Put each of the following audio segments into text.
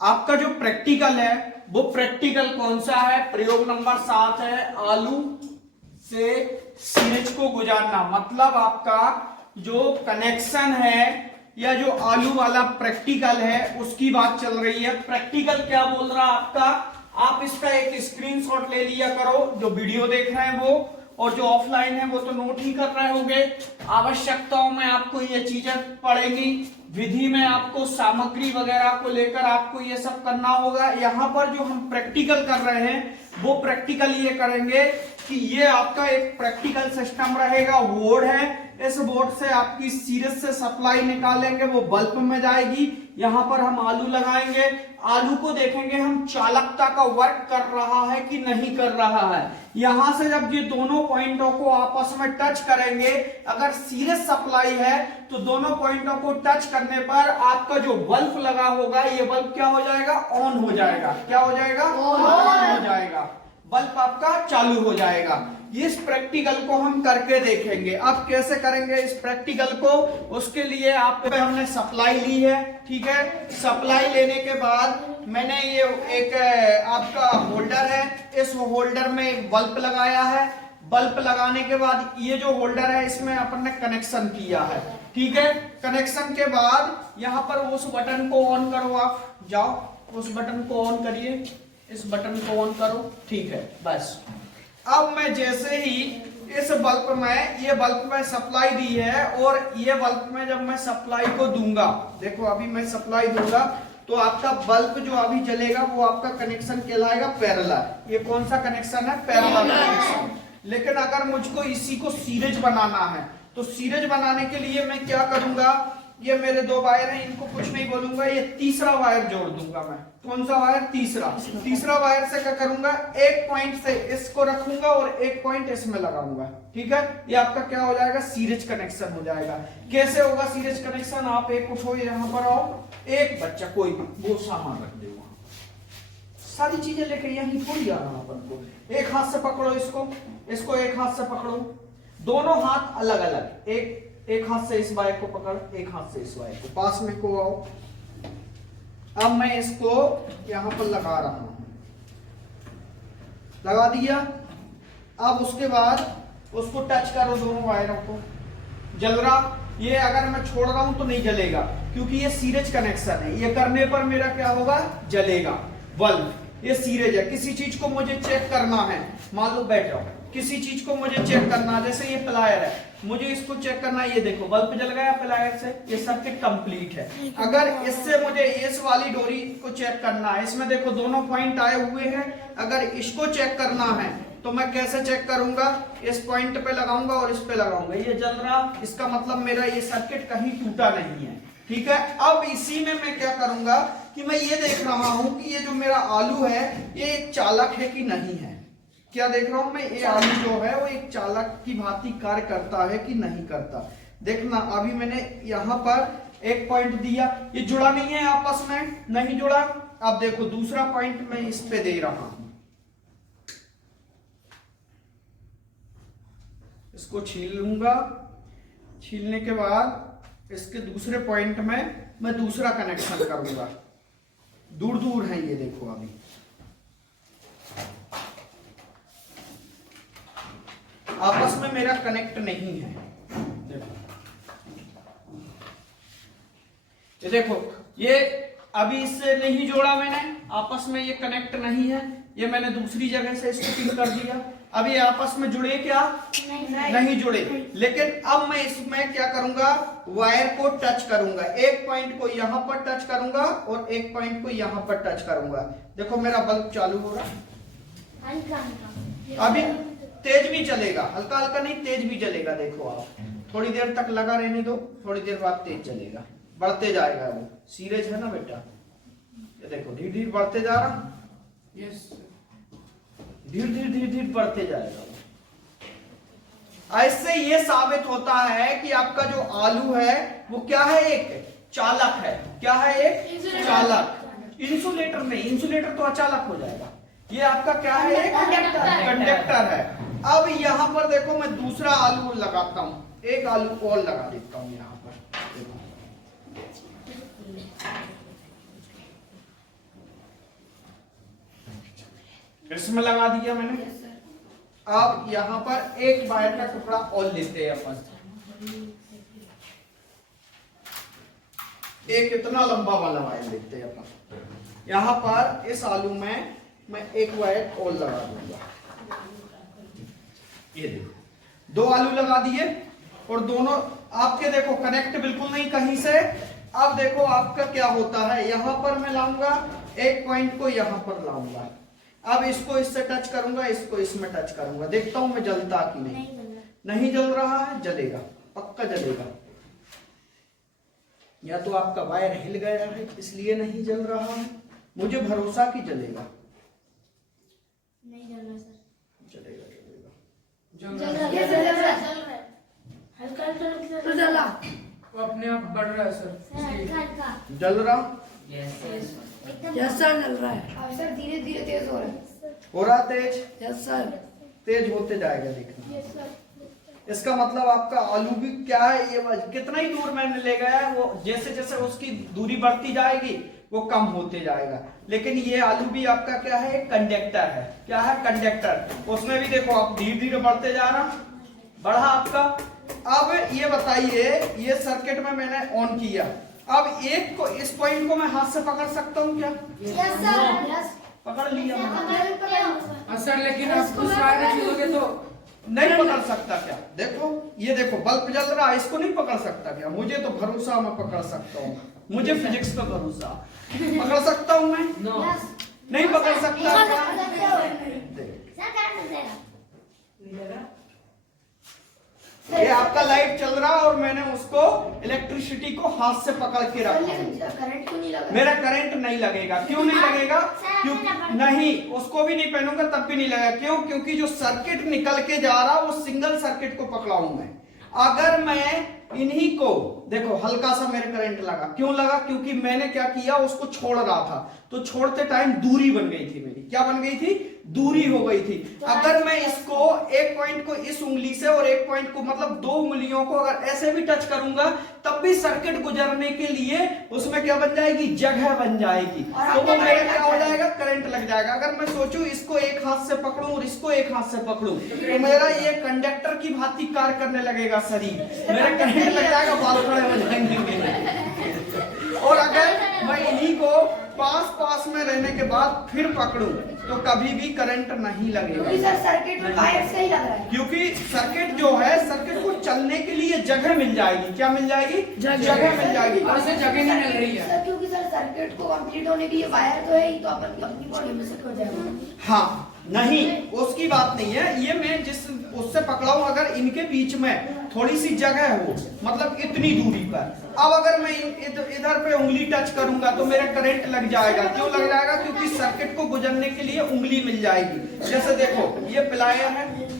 आपका जो प्रैक्टिकल है वो प्रैक्टिकल कौन सा है? प्रयोग नंबर 7 है, आलू से सीरीज को गुजारना। मतलब आपका जो कनेक्शन है या जो आलू वाला प्रैक्टिकल है उसकी बात चल रही है। प्रैक्टिकल क्या बोल रहा है आपका, आप इसका एक स्क्रीनशॉट ले लिया करो, जो वीडियो देख रहे हैं वो, और जो ऑफलाइन है वो तो नोट ही कर रहे होंगे। आवश्यकताओं में आपको ये चीजें पड़ेगी, विधि में आपको सामग्री वगैरह को लेकर आपको ये सब करना होगा। यहाँ पर जो हम प्रैक्टिकल कर रहे हैं वो प्रैक्टिकल ये करेंगे कि ये आपका एक प्रैक्टिकल सिस्टम रहेगा। बोर्ड है, इस बोर्ड से आपकी सीरीज से सप्लाई निकालेंगे, वो बल्ब में जाएगी। यहां पर हम आलू लगाएंगे, आलू को देखेंगे हम चालकता का वर्क कर रहा है कि नहीं कर रहा है। यहां से जब ये दोनों पॉइंटों को आपस में टच करेंगे, अगर सीरीज सप्लाई है तो दोनों पॉइंटों को टच करने पर आपका जो बल्ब लगा होगा ये बल्ब क्या हो जाएगा? ऑन हो जाएगा। क्या हो जाएगा? ऑन हो जाएगा, बल्ब आपका चालू हो जाएगा। इस प्रैक्टिकल को हम करके देखेंगे। अब कैसे करेंगे इस प्रैक्टिकल को, उसके लिए आप हमने सप्लाई ली है, ठीक है। सप्लाई लेने के बाद मैंने ये एक आपका होल्डर है, इस होल्डर में एक बल्ब लगाया है। बल्ब लगाने के बाद ये जो होल्डर है इसमें अपन ने कनेक्शन किया है, ठीक है। कनेक्शन के बाद यहाँ पर उस बटन को ऑन करो, आप जाओ उस बटन को ऑन करिए, इस बटन को ऑन करो, ठीक है। बस अब मैं जैसे ही इस बल्ब में, ये बल्ब में सप्लाई दी है और ये बल्ब में जब मैं सप्लाई को दूंगा, देखो अभी मैं सप्लाई दूंगा तो आपका बल्ब जो अभी जलेगा वो आपका कनेक्शन कहलाएगा पैरेलल। ये कौन सा कनेक्शन है? Parallel connection. लेकिन अगर मुझको इसी को सीरीज बनाना है तो सीरीज बनाने के लिए मैं क्या करूंगा, ये मेरे दो वायर हैं, इनको कुछ नहीं बोलूंगा, ये तीसरा वायर जोड़ दूंगा मैं। कौन सा वायर? तीसरा वायर से क्या करूंगा, एक पॉइंट से इसको रखूंगा और एक पॉइंट इसमें लगाऊंगा, ठीक है। ये आपका क्या हो जाएगा? सीरीज कनेक्शन हो जाएगा। कैसे होगा सीरीज कनेक्शन? आप एक उठो, यहाँ पर आओ, एक बच्चा कोई भी वो सामान रख दे वहां, सारी चीजें लेके यहीं थोड़ी आना अपन को। एक हाथ से पकड़ो इसको, इसको एक हाथ से पकड़ो, दोनों हाथ अलग अलग, एक हाथ से इस वायर को पकड़, एक हाथ से इस वायर को, पास में को आओ। अब मैं इसको यहां पर लगा रहा हूं, लगा दिया। अब उसके बाद उसको टच करो दोनों वायरों को, जल रहा। ये अगर मैं छोड़ रहा हूं तो नहीं जलेगा क्योंकि ये सीरीज कनेक्शन है, ये करने पर मेरा क्या होगा? जलेगा बल्ब। ये सीरीज है। किसी चीज को मुझे चेक करना है, मान लो बैठ जाओ, किसी चीज को मुझे चेक करना है, जैसे ये प्लायर है, मुझे इसको चेक करना है, ये देखो बल्ब जल गया प्लायर से, ये सर्किट कंप्लीट है। अगर इससे मुझे इस वाली डोरी को चेक करना है, इसमें देखो दोनों पॉइंट आए हुए हैं, अगर इसको चेक करना है तो मैं कैसे चेक करूंगा? इस पॉइंट पे लगाऊंगा और इस पे लगाऊंगा, ये जल रहा, इसका मतलब मेरा ये सर्किट कहीं टूटा नहीं है, ठीक है। अब इसी में मैं क्या करूंगा कि मैं ये देख रहा हूं कि ये जो मेरा आलू है ये एक चालक है कि नहीं है। क्या देख रहा हूं मैं? ये आलू जो है वो एक चालक की भांति कार्य करता है कि नहीं करता। देखना अभी मैंने यहां पर एक पॉइंट दिया, ये जुड़ा नहीं है आपस में, नहीं जुड़ा। अब देखो दूसरा पॉइंट मैं इस पे दे रहा हूं, इसको छील लूंगा। छीलने के बाद इसके दूसरे पॉइंट में मैं दूसरा कनेक्शन करूंगा। दूर दूर है ये देखो, अभी आपस में मेरा कनेक्ट नहीं है। देखो ये देखो, ये अभी इससे नहीं जोड़ा मैंने, आपस में ये कनेक्ट नहीं है। ये मैंने दूसरी जगह से इसको पिन कर दिया। अब ये आपस में जुड़े क्या? नहीं जुड़े। लेकिन अब मैं इसमें क्या करूंगा? वायर को टच करूंगा, एक पॉइंट को यहां पर टच करूंगा और एक पॉइंट को यहां पर टच करूंगा। देखो मेरा बल्ब चालू हो रहा, अभी तेज भी चलेगा, हल्का हल्का नहीं, तेज भी चलेगा। देखो आप थोड़ी देर तक लगा रहने दो, थोड़ी देर बाद तेज चलेगा, बढ़ते जाएगा। वो सीरीज है ना बेटा, ये देखो धीरे धीरे बढ़ते जा रहा, यस धीरे धीरे धीरे धीरे बढ़ते जाएगा। ऐसे ये साबित होता है कि आपका जो आलू है वो क्या है? एक चालक है। क्या है? एक चालक। इंसुलेटर नहीं, इंसुलेटर तो अचालक हो जाएगा। ये आपका क्या है? एक कंडक्टर है। अब यहां पर देखो मैं दूसरा आलू लगाता हूं, एक आलू और लगा देता हूं यहां पर। इसमें लगा दिया मैंने। अब यहाँ पर एक वायर का टुकड़ा और लेते हैं अपन, एक इतना लंबा वाला वायर लेते हैं अपन। यहाँ पर इस आलू में मैं एक वायर और लगा दूंगा। ये देखो 2 आलू लगा दिए और दोनों आपके देखो कनेक्ट बिल्कुल नहीं कहीं से। अब देखो आपका क्या होता है, यहां पर मैं लाऊंगा एक पॉइंट को, यहां पर लाऊंगा। अब इसको इससे टच करूंगा, इसको इसमें टच करूंगा, देखता हूं मैं जलता कि नहीं। नहीं जल रहा है, जलेगा, पक्का जलेगा। या तो आपका वायर हिल गया है इसलिए नहीं जल रहा है, मुझे भरोसा कि जलेगा। नहीं जल रहा सर। जलेगा जलेगा। वो अपने आप बढ़ रहा है सर। जल रहा, यस सर जल रहा है। अब सर धीरे धीरे तेज हो रहा है। हो रहा तेज, यस सर। तेज होते जाएगा देखना। इसका मतलब आपका आलू भी क्या है, ये कितना ही दूर मैंने ले गया है, वो जैसे जैसे उसकी दूरी बढ़ती जाएगी वो कम होते जाएगा। लेकिन ये आलू भी आपका क्या है, एक कंडक्टर है। क्या है, कंडक्टर। उसमें भी देखो आप धीरे धीरे बढ़ते जा रहा, बढ़ा आपका। अब ये बताइए, ये सर्किट में मैंने ऑन किया, अब एक को, इस पॉइंट को मैं हाथ से पकड़ सकता हूँ क्या? Yes sir. पकड़ लिया मैंने। सर लेकिन आप दूसरा आगे छूओगे तो नहीं पकड़ सकता क्या? देखो ये देखो बल्ब जल रहा है, इसको नहीं पकड़ सकता क्या? मुझे तो भरोसा, मैं पकड़ सकता हूँ, मुझे फिजिक्स पे भरोसा। पकड़ सकता हूँ मैं? नहीं पकड़ सकता क्या? ये आपका लाइट चल रहा और मैंने उसको इलेक्ट्रिसिटी को हाथ से पकड़ के रखा। करंट क्यों नहीं लगा? मेरा करंट नहीं लगेगा। क्यों नहीं लगेगा? क्योंकि नहीं, उसको भी नहीं पहनूंगा तब भी नहीं लगेगा। क्यों? क्योंकि जो सर्किट निकल के जा रहा वो सिंगल सर्किट को पकड़ा हूं मैं। अगर मैं इन्हीं को देखो, हल्का सा मेरे करंट लगा, क्यों लगा? क्योंकि मैंने क्या किया, उसको छोड़ रहा था, तो छोड़ते टाइम दूरी बन गई थी मेरी। क्या बन गई थी? दूरी हो गई थी। अगर मैं इसको एक पॉइंट को इस उंगली से और एक पॉइंट को, मतलब 2 उंगलियों को अगर ऐसे भी टच करूंगा तब भी सर्किट गुजरने के लिए उसमें क्या बन जाएगी, जगह बन जाएगी, तो वो मेरा क्या हो जाएगा, करंट लग जाएगा। अगर मैं सोचूं इसको एक हाथ से पकड़ूं और इसको एक हाथ से पकड़ूं तो मेरा ये कंडक्टर की भांति कार्य करने लगेगा शरीर, मेरा करंट लग जाएगा, बाल खड़े हो जाएंगे मेरे। और अगर मैं इन्हीं को पास में रहने के बाद फिर पकड़ूं तो कभी भी करंट नहीं लगेगा। क्योंकि सर सर्किट में वायर से ही लग रहा है। क्योंकि सर्किट जो है, सर्किट को चलने के लिए जगह मिल जाएगी। क्या मिल जाएगी? जगह मिल जाएगी। उसे जगह नहीं मिल रही है सर, क्योंकि सर सर्किट को कंप्लीट होने के लिए वायर तो है ही, तो अपन अपनी बॉडी में से हो जाएगा। हाँ, नहीं उसकी बात नहीं है, ये मैं जिस उससे पकड़ा हूं, अगर इनके बीच में थोड़ी सी जगह हो, मतलब इतनी दूरी पर, अब अगर मैं इधर पे उंगली टच करूंगा तो मेरा करंट लग जाएगा। क्यों लग जाएगा? क्योंकि सर्किट को गुजरने के लिए उंगली मिल जाएगी। जैसे देखो ये प्लायर है,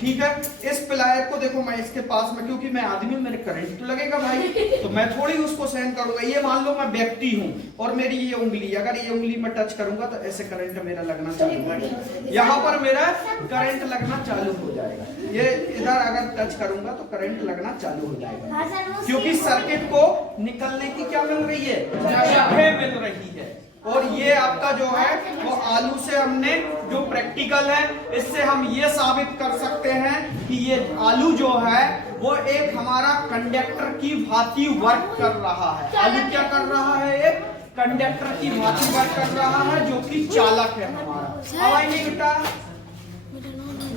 ठीक है, इस प्लायर को देखो मैं इसके पास में, क्योंकि मैं आदमी, मेरे करंट तो लगेगा भाई, तो मैं थोड़ी उसको सहन करूंगा। ये मान लो मैं व्यक्ति हूं और मेरी ये उंगली, अगर ये उंगली में टच करूंगा तो ऐसे करंट मेरा लगना चालू हो जाएगा, यहाँ पर मेरा करंट लगना चालू हो जाएगा। ये इधर अगर टच करूंगा तो करंट लगना चालू हो जाएगा, क्योंकि सर्किट को निकलने की क्या मिल रही है, जगह मिल रही है। और ये आपका जो है वो आलू से हमने जो प्रैक्टिकल है, इससे हम ये साबित कर सकते हैं कि ये आलू जो है वो एक हमारा कंडक्टर की भांति वर्क कर रहा है। आलू क्या कर रहा है? एक कंडक्टर की भांति वर्क कर रहा है, जो कि चालक है हमारा। अब आई नहीं बेटा,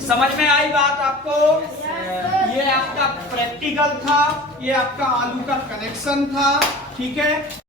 समझ में आई बात आपको? ये आपका प्रैक्टिकल था, ये आपका आलू का कनेक्शन था, ठीक है।